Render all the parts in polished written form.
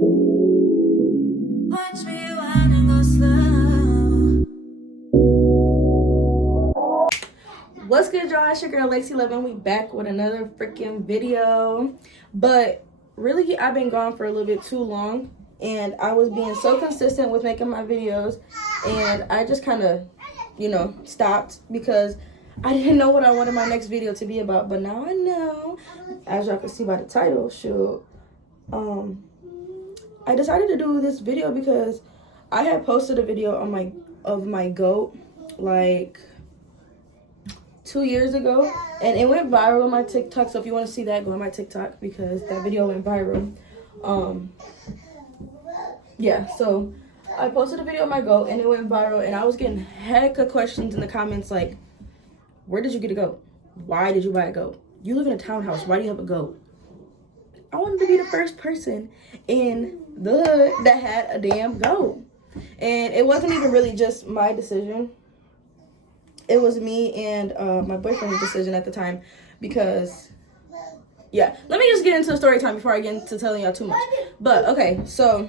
Watch me wind and go slow. What's good, y'all? It's your girl Lexi Levin. We back with another freaking video. But really, I've been gone for a little bit too long, and I was being so consistent with making my videos, and I just kind of, stopped because I didn't know what I wanted my next video to be about. But now I know, as y'all can see by the title, I decided to do this video because I had posted a video on my goat like 2 years ago, and it went viral on my TikTok. So if you want to see that, go on my TikTok because that video went viral. So I posted a video on my goat and it went viral, and I was getting heck of questions in the comments like, where did you get a goat? Why did you buy a goat? You live in a townhouse. Why do you have a goat? I wanted to be the first person in the hood that had a damn goat. And it wasn't even really just my decision. It was me and my boyfriend's decision at the time because, let me just get into the story time before I get into telling y'all too much. But, okay, so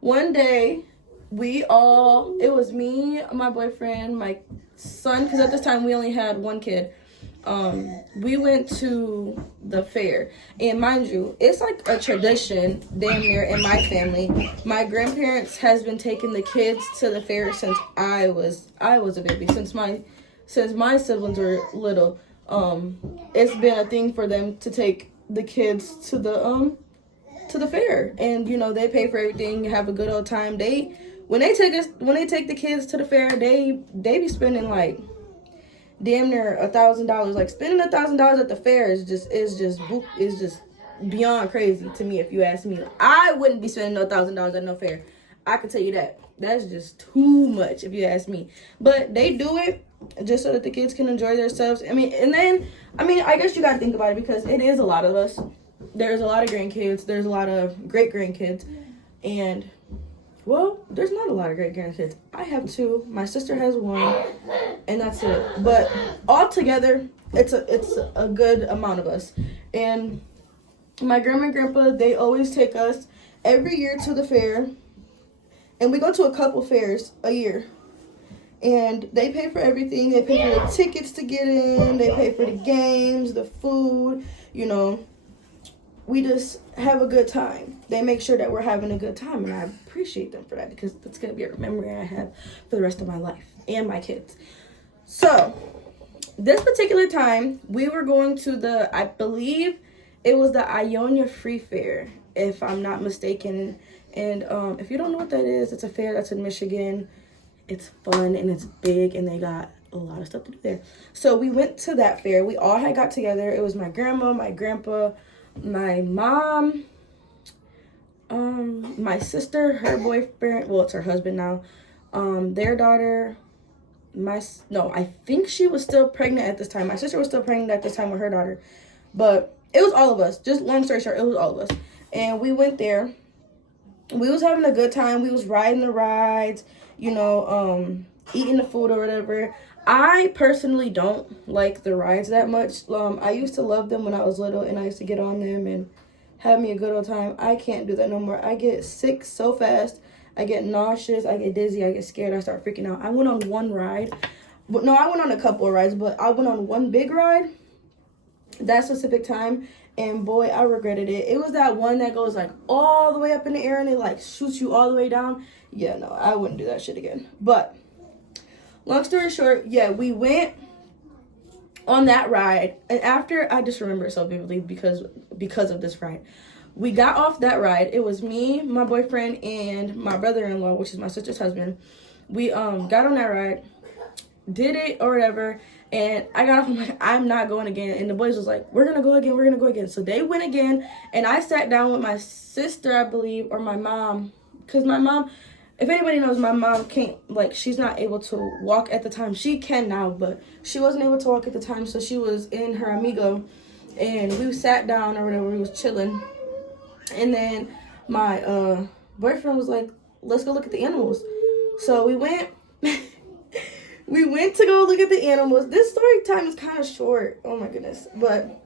one day, it was me, my boyfriend, my son, because at this time we only had one kid. We went to the fair, and mind you, it's like a tradition damn near in my family. My grandparents has been taking the kids to the fair since I was a baby, since my siblings were little. It's been a thing for them to take the kids to the fair, and they pay for everything, have a good old time. When they take the kids to the fair, they be spending like damn near $1,000. Like, spending $1,000 at the fair is just beyond crazy to me, if you ask me. I wouldn't be spending $1,000 at no fair. I can tell you that. That's just too much, if you ask me. But they do it just so that the kids can enjoy themselves. I guess you gotta think about it because it is a lot of us. There's a lot of grandkids. There's a lot of great grandkids, and well, there's not a lot of great grandkids. I have 2. My sister has 1, and that's it. But all together, it's a good amount of us. And my grandma and grandpa, they always take us every year to the fair, and we go to a couple fairs a year. And they pay for everything. They pay for the tickets to get in. They pay for the games, the food. We just have a good time. They make sure that we're having a good time, and I appreciate them for that because that's going to be a memory I have for the rest of my life and my kids. So, this particular time, we were going to I believe it was the Ionia Free Fair, if I'm not mistaken. And if you don't know what that is, it's a fair that's in Michigan. It's fun and it's big, and they got a lot of stuff to do there. So, we went to that fair. We all had got together. It was my grandma, my grandpa, my mom, my sister, her boyfriend, well, it's her husband now, their daughter, I think she was still pregnant at this time. My sister was still pregnant at this time with her daughter, but it was all of us. Just long story short, it was all of us. And we went there. We was having a good time. We was riding the rides, eating the food or whatever. I personally don't like the rides that much. I used to love them when I was little, and I used to get on them and have me a good old time. I can't do that no more. I get sick so fast. I get nauseous. I get dizzy. I get scared. I start freaking out. I went on one ride. I went on a couple of rides, but I went on one big ride that specific time, and boy, I regretted it. It was that one that goes like all the way up in the air and it like shoots you all the way down. Yeah, no, I wouldn't do that shit again. But long story short, we went on that ride, and after, I just remember it so vividly because of this ride. We got off that ride. It was me, my boyfriend, and my brother-in-law, which is my sister's husband. We got on that ride, did it or whatever, and I got off. I'm like, I'm not going again. And the boys was like, we're gonna go again. So they went again, and I sat down with my sister, I believe, or my mom, because my mom, if anybody knows, my mom can't, she's not able to walk at the time. She can now, but she wasn't able to walk at the time, so she was in her Amigo, and we sat down or whatever, we was chilling, and then my boyfriend was like, let's go look at the animals. So we went, we went to go look at the animals. This story time is kind of short, oh my goodness, but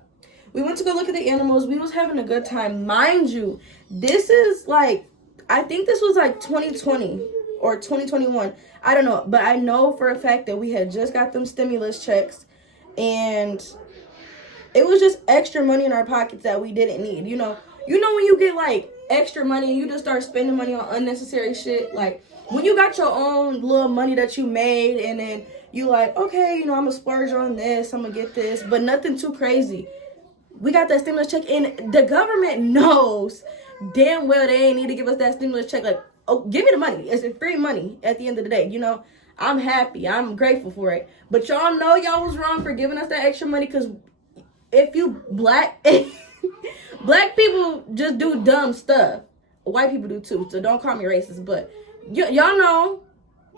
We went to go look at the animals. We was having a good time. Mind you, this is like, I think this was like 2020 or 2021. I don't know. But I know for a fact that we had just got them stimulus checks. And it was just extra money in our pockets that we didn't need. You know when you get like extra money and you just start spending money on unnecessary shit. Like when you got your own little money that you made and then you like, okay, I'm gonna splurge on this, I'm gonna get this, but nothing too crazy. We got that stimulus check and the government knows damn well they ain't need to give us that stimulus check. Like, oh, give me the money. It's free money at the end of the day. I'm happy. I'm grateful for it. But y'all know y'all was wrong for giving us that extra money, because if you black people just do dumb stuff. White people do too, so don't call me racist. But y'all know,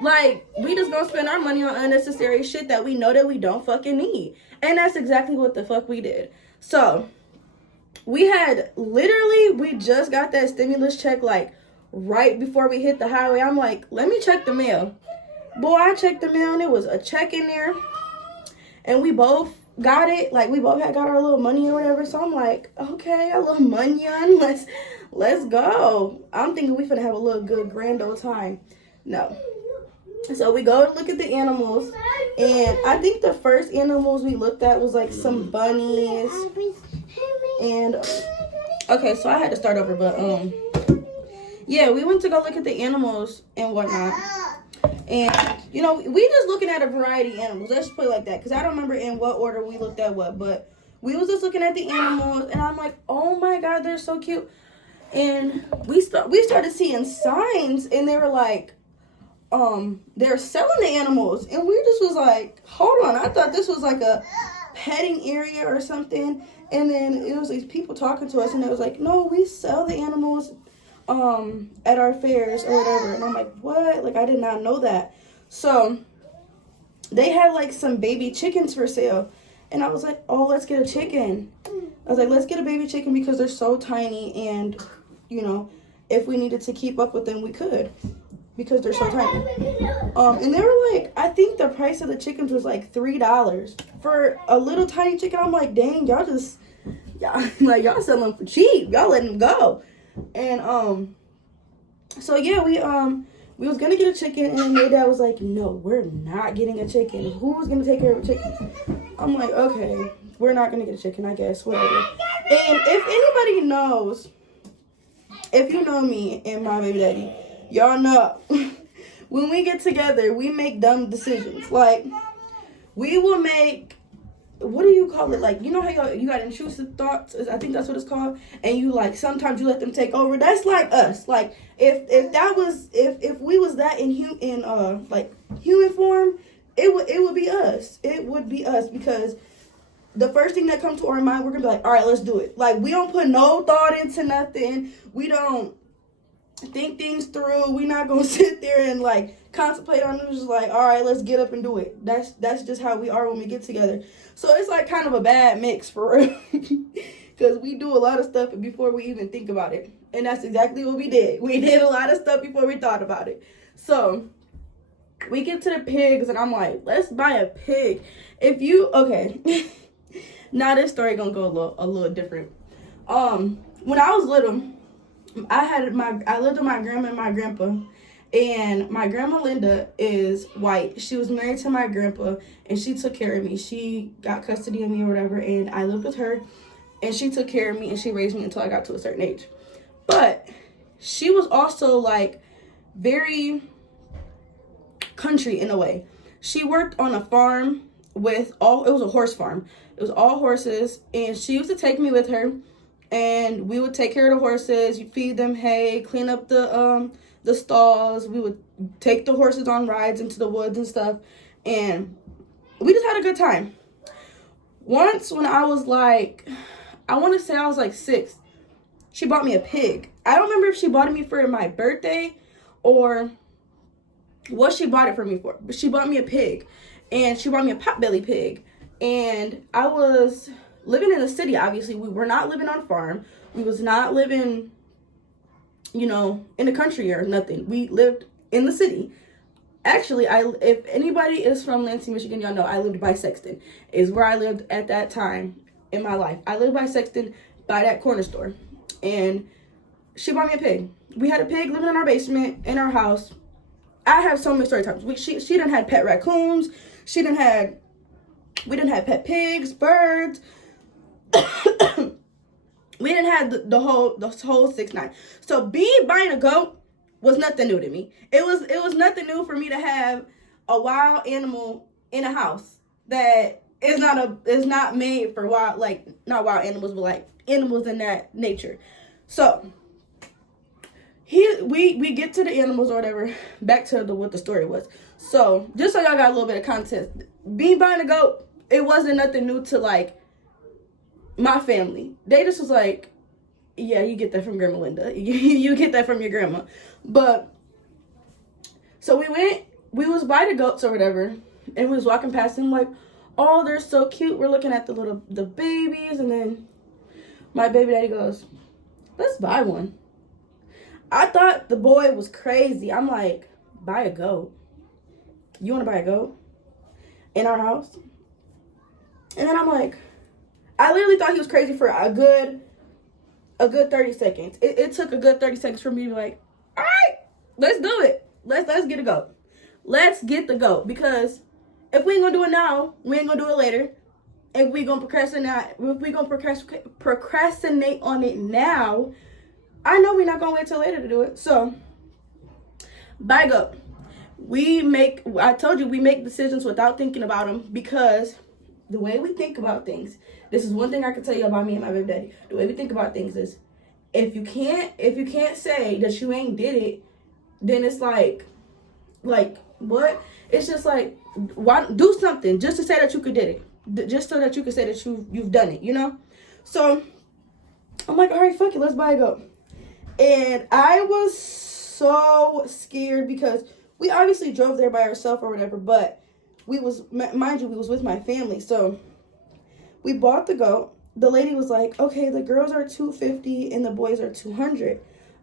like, we just gonna spend our money on unnecessary shit that we know that we don't fucking need. And that's exactly what the fuck we did. So, we just got that stimulus check, like, right before we hit the highway. I'm like, let me check the mail. Boy, I checked the mail and it was a check in there. And we both got it. Like, we both had got our little money or whatever. So I'm like, okay, a little money on. Let's go. I'm thinking we finna have a little good grand old time. No. So we go to look at the animals. And I think the first animals we looked at was like some bunnies. And okay, so I had to start over, but yeah, we went to go look at the animals and whatnot. And we just looking at a variety of animals. Let's just put it like that, because I don't remember in what order we looked at what, but we was just looking at the animals, and I'm like, oh my god, they're so cute. And we started seeing signs, and they were like, they're selling the animals, and we just was like, hold on, I thought this was like a petting area or something. And then it was these people talking to us, and it was like, no, we sell the animals at our fairs or whatever. And I'm like, what? Like, I did not know that. So they had like some baby chickens for sale, and I was like, oh, let's get a chicken. I was like, let's get a baby chicken, because they're so tiny, and if we needed to keep up with them, we could, because they're so tiny. And they were like, I think the price of the chickens was like $3 for a little tiny chicken. I'm like, dang, y'all selling them for cheap. Y'all letting them go. And so yeah, we was gonna get a chicken, and then my dad was like, no, we're not getting a chicken. Who's gonna take care of a chicken? I'm like, okay, we're not gonna get a chicken, I guess, whatever. And if anybody knows, if you know me and my baby daddy, y'all know when we get together, we make dumb decisions. Like, we will make, what do you call it? Like, how you got intrusive thoughts? I think that's what it's called. And you like, sometimes you let them take over. That's like us. Like, if we was that in human form, it would be us. It would be us, because the first thing that comes to our mind, we're gonna be like, all right, let's do it. Like, we don't put no thought into nothing. We don't think things through. We're not gonna sit there and like contemplate on it. Just like, all right, let's get up and do it. That's just how we are when we get together. So it's like kind of a bad mix for real, because we do a lot of stuff before we even think about it. And that's exactly what we did. We did a lot of stuff before we thought about it. So we get to the pigs, and I'm like, let's buy a pig. Okay. Now this story gonna go a little different. When I was little, I lived with my grandma and my grandpa, and my grandma Linda is white. She was married to my grandpa, and she took care of me. She got custody of me or whatever, and I lived with her, and she took care of me, and she raised me until I got to a certain age. But she was also like very country in a way. She worked on a farm it was a horse farm. It was all horses, and she used to take me with her, and we would take care of the horses. You feed them hay, clean up the stalls. We would take the horses on rides into the woods and stuff, and we just had a good time. Once when I was like, I want to say I was like 6, she bought me a pig. I don't remember if she bought it me for my birthday or what she bought it for me for, but she bought me a pig, and she bought me a potbelly pig. And I was living in the city, obviously. We were not living on a farm. We was not living, in the country or nothing. We lived in the city. Actually, if anybody is from Lansing, Michigan, y'all know I lived by Sexton, is where I lived at that time. in my life. I live by Sexton, by that corner store. And she bought me a pig. We had a pig living in our basement, in our house. I have so many story times. She done had pet raccoons. We done had pet pigs, birds. We didn't have the whole 6-9. So buying a goat was nothing new to me. It was nothing new for me to have a wild animal in a house that is not made for wild, like not wild animals, but like animals in that nature. So we get to the animals or whatever, back to what the story was. So just so y'all got a little bit of context, buying a goat, it wasn't nothing new to like my family. They just was like, yeah, you get that from Grandma Linda. You get that from your grandma. But so we was by the goats or whatever, and we was walking past them like, oh, they're so cute. We're looking at the babies, and then my baby daddy goes, let's buy one. I thought the boy was crazy. I'm like, buy a goat? You want to buy a goat in our house? And then I'm like, I literally thought he was crazy for a good 30 seconds. It took a good 30 seconds for me to be like, all right, let's do it. Let's get a goat. Let's get the goat. Because if we ain't gonna do it now, we ain't gonna do it later. If we gonna procrastinate on it now, I know we're not gonna wait till later to do it. So buy a goat. I told you we make decisions without thinking about them, because the way we think about things, this is one thing I can tell you about me and my baby daddy. The way we think about things is, if you can't say that you ain't did it, then it's like what? It's just like, why do something just to say that you could did it, just so that you could say that you've done it, you know? So I'm like, all right, fuck it, let's buy a goat. And I was so scared because we obviously drove there by ourselves or whatever, but we was with my family. So we bought the goat. The lady was like, okay, the girls are $250 and the boys are $200.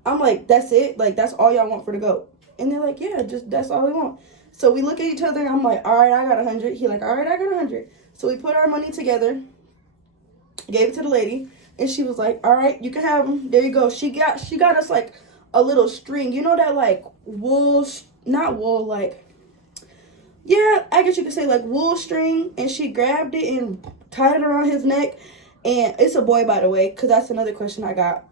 I'm like, that's it? Like, that's all y'all want for the goat? And they're like, yeah, just that's all we want. So we look at each other and I'm like, all right, I got 100. He like, all right, I got 100. So we put our money together, gave it to the lady, and she was like, all right, you can have them. There you go. She got us like a little string. You know that like wool, not wool, like, yeah, I guess you could say like wool string. And she grabbed it and tied it around his neck. And it's a boy, by the way, because that's another question I got.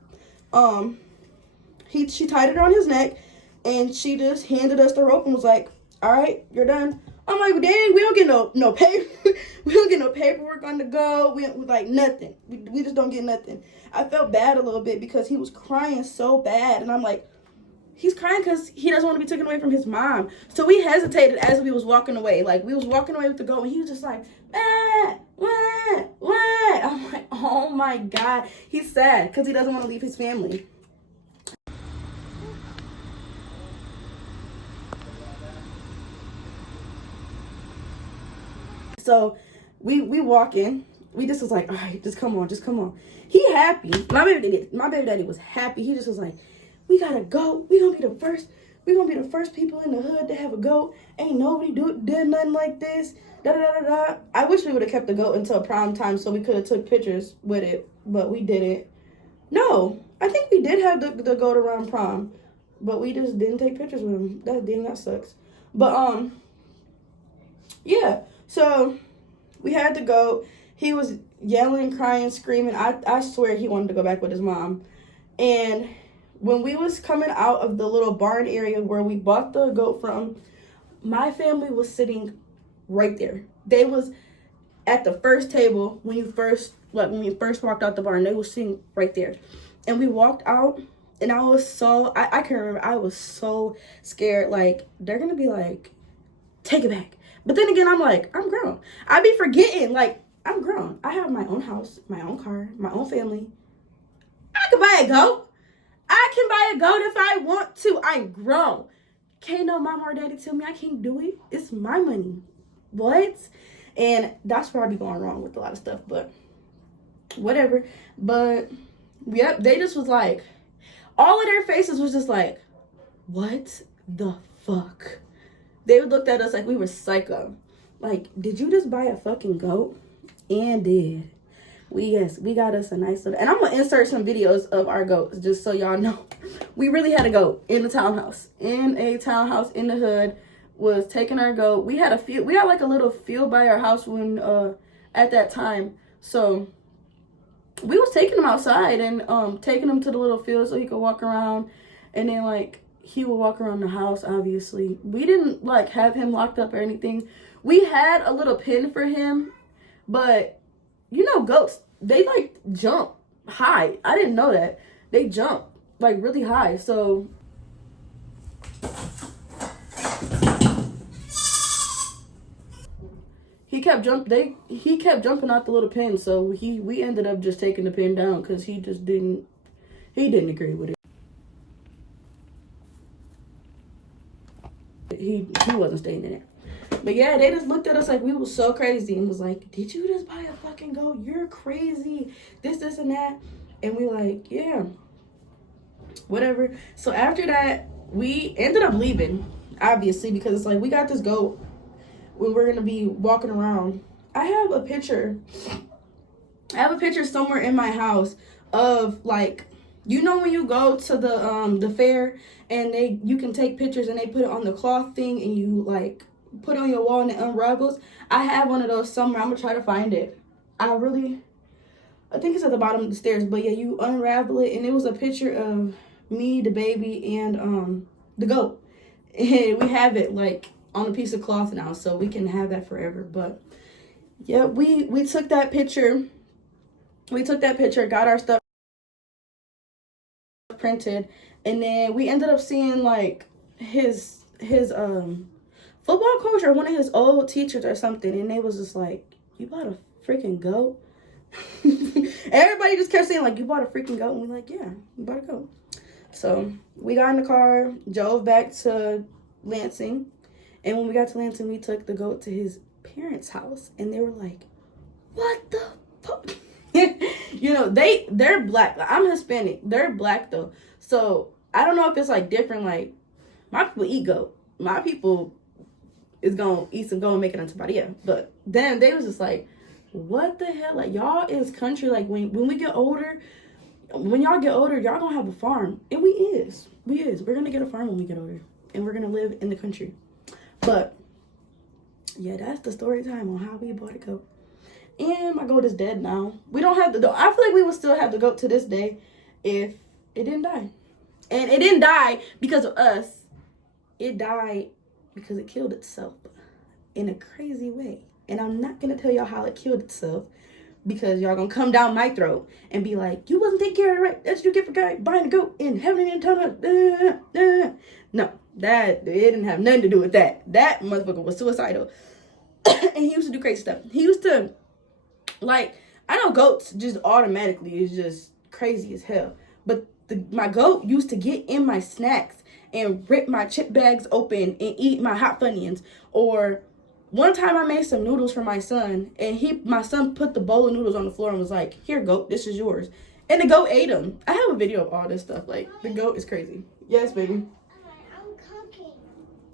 She tied it around his neck, and she just handed us the rope and was like, all right, you're done. I'm like, dang, we don't get no paper. We don't get no paperwork on the go. We like nothing. We just don't get nothing. I felt bad a little bit because he was crying so bad. And I'm like, he's crying because he doesn't want to be taken away from his mom. So we hesitated as we was walking away. Like, we was walking away with the goat, and he was just like, what? I'm like, oh my God. He's sad because he doesn't want to leave his family. So we walk in. We just was like, all right, just come on. He happy. My baby daddy was happy. He just was like, we got a goat. We gonna be the first people in the hood to have a goat. Ain't nobody did nothing like this. Da da da da. I wish we would have kept the goat until prime time so we could have took pictures with it, but we didn't. No, I think we did have the goat around prom, but we just didn't take pictures with him. That sucks. But yeah. So we had the goat. He was yelling, crying, screaming. I swear he wanted to go back with his mom. And when we was coming out of the little barn area where we bought the goat from, my family was sitting right there. They was at the first table when we first walked out the barn. They was sitting right there. And we walked out, and I was so, I can't remember, I was so scared. Like, they're going to be like, take it back. But then again, I'm like, I'm grown. I be forgetting, like, I'm grown. I have my own house, my own car, my own family. I can buy a goat. I can buy a goat if I want to. I'm grown. Can't no mama or daddy tell me I can't do it. It's my money. What? And that's where I be going wrong with a lot of stuff, but whatever. But, yep, they just was like, all of their faces was just like, what the fuck? They looked at us like we were psycho. Like, did you just buy a fucking goat? And did. we got us a nice little, and I'm gonna insert some videos of our goats just so y'all know. We really had a goat in the townhouse, in the hood. Was taking our goat. We had like a little field by our house when at that time. So we was taking him outside and taking him to the little field so he could walk around, and then like he would walk around the house. Obviously, we didn't like have him locked up or anything. We had a little pen for him, but you know, goats, they like jump high. I didn't know that. They jump like really high. So he kept jumping out the little pen. So we ended up just taking the pen down because he didn't agree with it. He wasn't staying in it. But yeah, they just looked at us like we was so crazy and was like, did you just buy a fucking goat? You're crazy. This, and that. And we like, yeah, whatever. So after that, we ended up leaving, obviously, because it's like we got this goat. We're going to be walking around. I have a picture somewhere in my house of like, you know, when you go to the fair and you can take pictures and they put it on the cloth thing and you like put it on your wall and it unravels. I have one of those somewhere. I'm gonna try to find it. I think it's at the bottom of the stairs, but yeah, you unravel it and it was a picture of me, the baby, and the goat. And we have it like on a piece of cloth now, so we can have that forever. But yeah, we took that picture. Got our stuff printed, and then we ended up seeing like his football coach or one of his old teachers or something, and they was just like, you bought a freaking goat? Everybody just kept saying like, you bought a freaking goat? And we like, yeah, we bought a goat. So we got in the car, drove back to Lansing, and when we got to Lansing, we took the goat to his parents' house, and they were like, what the fuck? You know, they're black. I'm Hispanic. They're black though. So I don't know if it's like different. Like my people eat goat. My people is gonna eat some goat and make it into padilla. But then they was just like, what the hell? Like y'all is country. Like when we get older, when y'all get older, y'all gonna have a farm. And we is. We're gonna get a farm when we get older. And we're gonna live in the country. But yeah, that's the story time on how we bought a goat. And my goat is dead now. We don't have the goat. I feel like we would still have the goat to this day if it didn't die. And it didn't die because of us. It died because it killed itself in a crazy way. And I'm not going to tell y'all how it killed itself because y'all going to come down my throat and be like, you wasn't taking care of it right. That's what you get for buying a goat and having it in town. No, it didn't have nothing to do with that. That motherfucker was suicidal. And he used to do crazy stuff. He used to, like, I know goats just automatically is just crazy as hell. But my goat used to get in my snacks and rip my chip bags open and eat my hot Funyuns. Or one time I made some noodles for my son, and my son put the bowl of noodles on the floor and was like, here, goat, this is yours. And the goat ate them. I have a video of all this stuff. Like, the goat is crazy. Yes, baby. I'm cooking.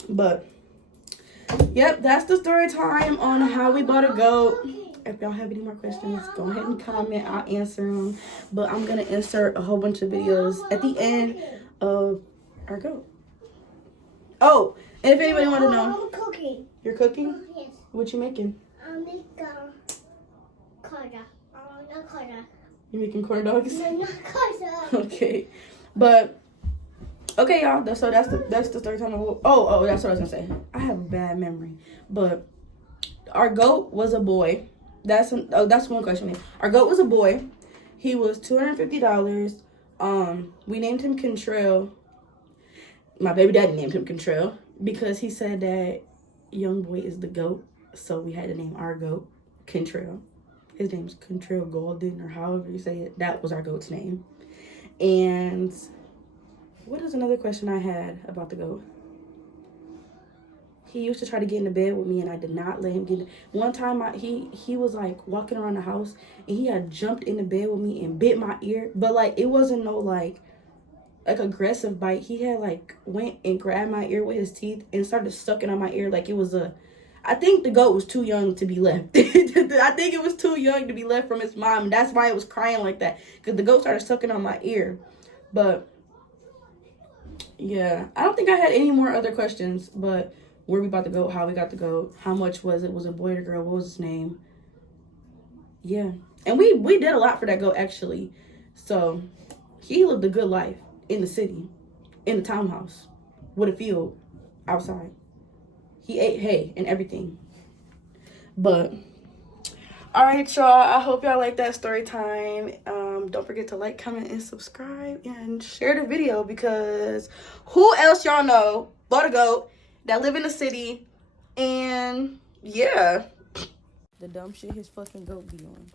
But, yep, that's the story time on how we bought a goat. If y'all have any more questions, go ahead and comment. I'll answer them. But I'm going to insert a whole bunch of videos at the end of our goat. Oh, and if anybody want to know. I'm cooking. You're cooking? Yes. What you making? I'm making corn dog. Not corn dog. You making corn dogs? No, not corn dog. Okay. But, okay, y'all. That's the story time. Oh, that's what I was going to say. I have a bad memory. But our goat was a boy. That's one question. Our goat was a boy. He was $250. We named him Kentrell. My baby daddy named him Kentrell because he said that young boy is the goat. So we had to name our goat Kentrell. His name's Kentrell Golden, or however you say it. That was our goat's name. And what is another question I had about the goat? He used to try to get into bed with me, and I did not let him get in. One time, he was, like, walking around the house, and he had jumped into bed with me and bit my ear. But, like, it wasn't no, like aggressive bite. He had, like, went and grabbed my ear with his teeth and started sucking on my ear like it was I think the goat was too young to be left. I think it was too young to be left from its mom. And that's why it was crying like that. Because the goat started sucking on my ear. But, yeah. I don't think I had any more other questions. But where we bought the goat, how we got the goat, how much was it? Was it a boy or girl? What was his name? Yeah. And we did a lot for that goat, actually. So, he lived a good life in the city, in the townhouse, with a field outside. He ate hay and everything. But, all right, y'all. I hope y'all like that story time. Don't forget to like, comment, and subscribe. And share the video because who else y'all know but a goat that live in the city? And, yeah. The dumb shit his fucking goat be on.